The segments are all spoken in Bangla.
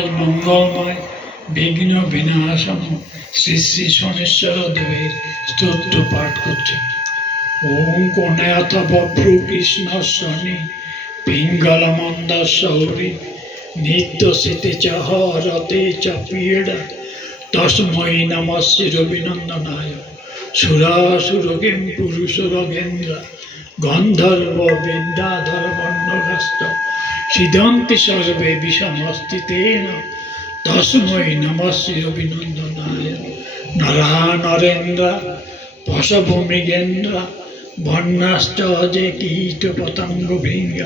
আজ মঙ্গলময় বিঘ্ন বিনাশম শ্রী শ্রী শনেশ্বর দেবের স্তোত্র পাঠ করছে। ওম কনয়ত বভ্রু কৃষ্ণ শনি পিঙ্গল মন্দ সৌরি নিত্য শীতে চ হরতে চ পীড়া তস্मै নমঃ শিরবিনন্দনায় সুরাসুর কিং পুরুষ রগেন্দ্র গন্ধর্ব বিদ্যাধর বর্ণগাস্ত সিদন্তি সর্বে বিষমস্তিতেন তস্मै নমঃ শিরবিনন্দনায় নরা নরেন্দ্র পশব মৃগেন্দ্র বর্ণাশ্চ অজে কীট পতঙ্গ ভৃঙ্গ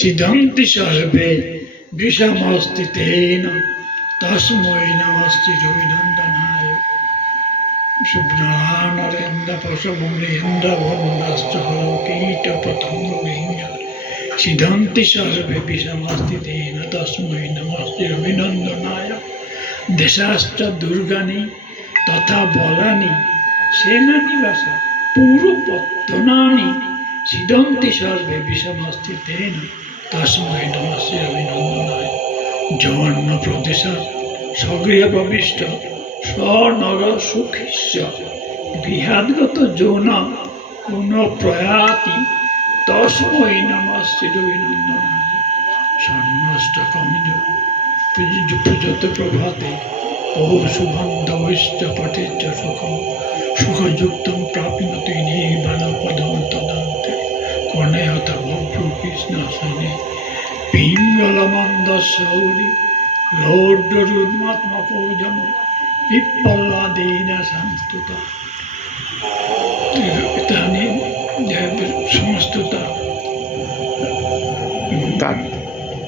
সিদন্তি সর্বে বিষমস্তিতেন তস্मै নমঃ শিরবিনন্দনায় শুভ্রা নরেন্দ্র পশব মৃগেন্দ্র বর্ণাশ্চ কীট পতঙ্গ ভৃঙ্গ সিদন্তি সর্বে বিষমস্তিতেন তস্मै নমঃ শিরবিনন্দনায় দেশাশ্চ দুর্গানি তথা বলানি সেনানিবাসা পূর্বপত্তনানি সিদন্তি সর্বে বিষমস্তিতেন তস্मै নমঃ শিরবিনন্দনায় যৌন প্রদেশা স্বগৃহ প্রবিষ্ট স্বনর সুখিস্য গৃহাদ্গত যৌন কোন প্রয়াতি তস্मै নমঃ শিরবিনন্দনায় স্বর্ণষ্টকমিজ প্রযত প্রভাতে ও শুভম দৈশ্চ পটেচ্চ সুখম সুখযুক্তম প্রাপ্নতি নির্বাণ পদম তদন্তে কর্ণয়ত ভভ্রু কৃষ্ণ শনি পিঙ্গলমন্দ সৌরি রৌদ্রুদ্মাত্মকৌজম পিপ্পল্লাদেন সংস্তুতা তাহলে সমস্ততা